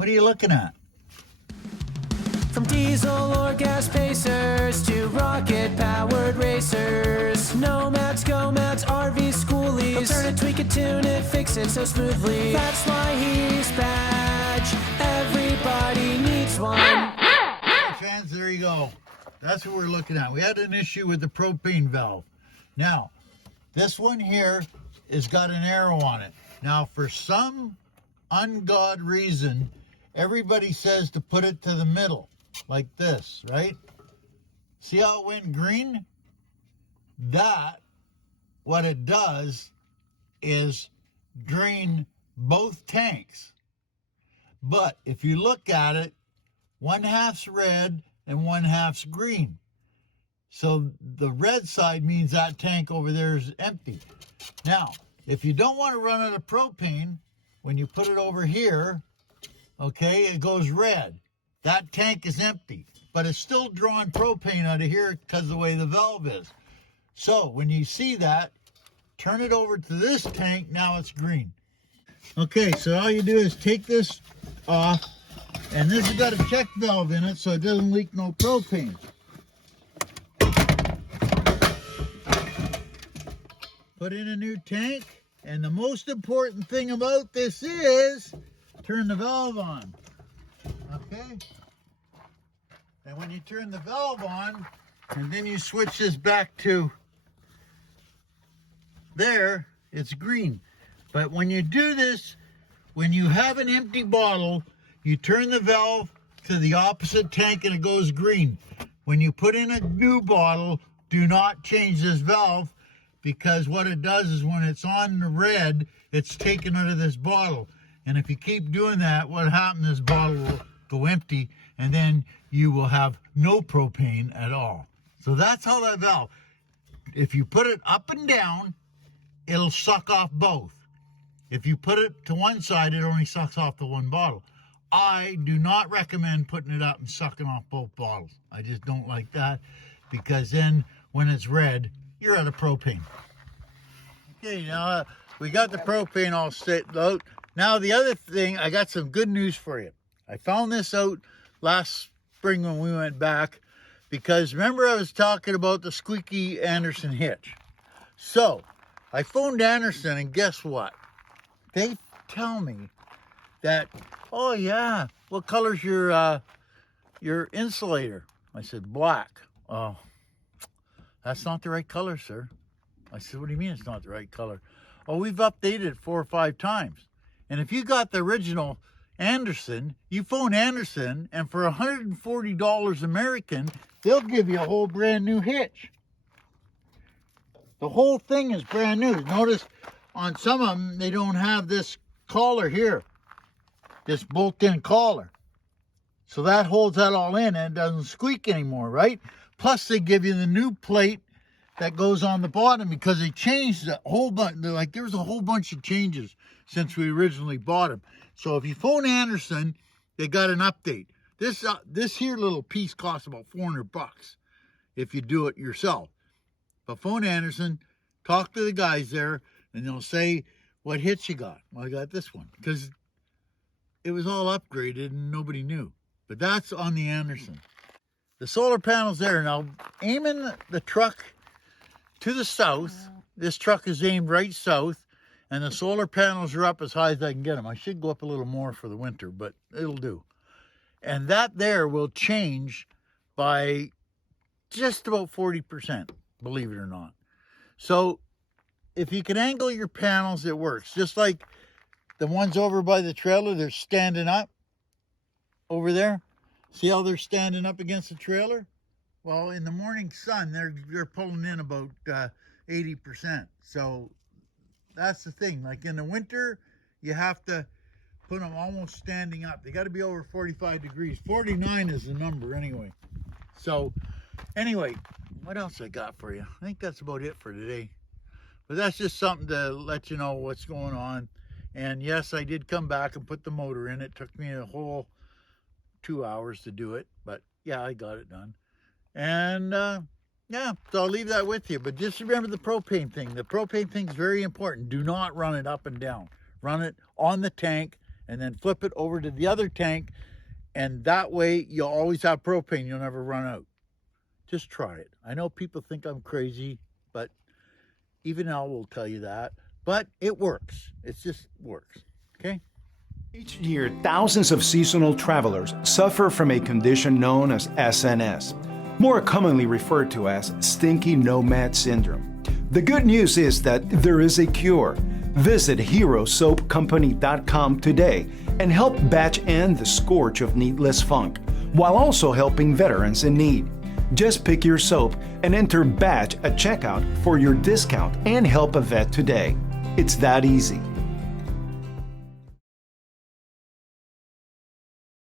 What are you looking at? From diesel or gas pacers to rocket-powered racers, Nomads, GoMads, RV schoolies, turn it, tweak it, tune it, fix it so smoothly. That's why he's Badge. Everybody needs one. Fans, there you go. That's what we're looking at. We had an issue with the propane valve. Now, this one here has got an arrow on it. Now, for some ungod reason, everybody says to put it to the middle, like this, right? See how it went green? That, what it does is drain both tanks. But if you look at it, one half's red and one half's green. So the red side means that tank over there is empty. Now, if you don't want to run out of propane, when you put it over here, okay, it goes red. That tank is empty, but it's still drawing propane out of here because of the way the valve is. So when you see that, turn it over to this tank, now it's green. Okay, so all you do is take this off, and this has got a check valve in it so it doesn't leak no propane. Put in a new tank, and the most important thing about this is turn the valve on. Okay? And when you turn the valve on, and then you switch this back to there, it's green. But when you do this, when you have an empty bottle, you turn the valve to the opposite tank and it goes green. When you put in a new bottle, do not change this valve, because what it does is when it's on the red, it's taken out of this bottle. And if you keep doing that, what happens, this bottle will go empty, and then you will have no propane at all. So that's how that valve, if you put it up and down, it'll suck off both. If you put it to one side, it only sucks off the one bottle. I do not recommend putting it up and sucking off both bottles. I just don't like that, because then when it's red, you're out of propane. Okay, now we got the propane all set out. Now the other thing, I got some good news for you. I found this out last spring when we went back, because remember I was talking about the squeaky Anderson hitch. So I phoned Anderson, and guess what? They tell me that, oh yeah, what color's your insulator? I said, black. Oh, that's not the right color, sir. I said, what do you mean it's not the right color? Oh, we've updated it 4 or 5 times. And if you got the original Anderson, you phone Anderson, and for $140 American, they'll give you a whole brand new hitch. The whole thing is brand new. Notice on some of them, they don't have this collar here, this bolt-in collar. So that holds that all in, and it doesn't squeak anymore, right? Plus, they give you the new plate that goes on the bottom, because they changed a whole bunch. Like, there was a whole bunch of changes since we originally bought them. So if you phone Anderson, they got an update. This here little piece costs about $400 if you do it yourself. But phone Anderson, talk to the guys there, and they'll say what hitch you got. Well, I got this one, because it was all upgraded and nobody knew. But that's on the Anderson. The solar panel's there. Now, aiming the truck to the south, this truck is aimed right south, and the solar panels are up as high as I can get them. I should go up a little more for the winter, but it'll do. And that there will change by just about 40%, believe it or not. So if you can angle your panels, it works. Just like the ones over by the trailer, they're standing up over there. See how they're standing up against the trailer? Well, in the morning sun, they're pulling in about 80%. So that's the thing. Like in the winter, you have to put them almost standing up. They got to be over 45 degrees. 49 is the number anyway. So anyway, what else I got for you? I think that's about it for today. But that's just something to let you know what's going on. And yes, I did come back and put the motor in. It took me a whole 2 hours to do it, but yeah, I got it done. And yeah, so I'll leave that with you. But just remember the propane thing. The propane thing is very important. Do not run it up and down. Run it on the tank and then flip it over to the other tank, and that way you'll always have propane. You'll never run out. Just try it. I know people think I'm crazy, but even I will tell you that. But it works. It just works. Okay? Each year, thousands of seasonal travelers suffer from a condition known as SNS, more commonly referred to as stinky nomad syndrome. The good news is that there is a cure. Visit herosoapcompany.com today and help Batch end the scourge of needless funk, while also helping veterans in need. Just pick your soap and enter Batch at checkout for your discount and help a vet today. It's that easy.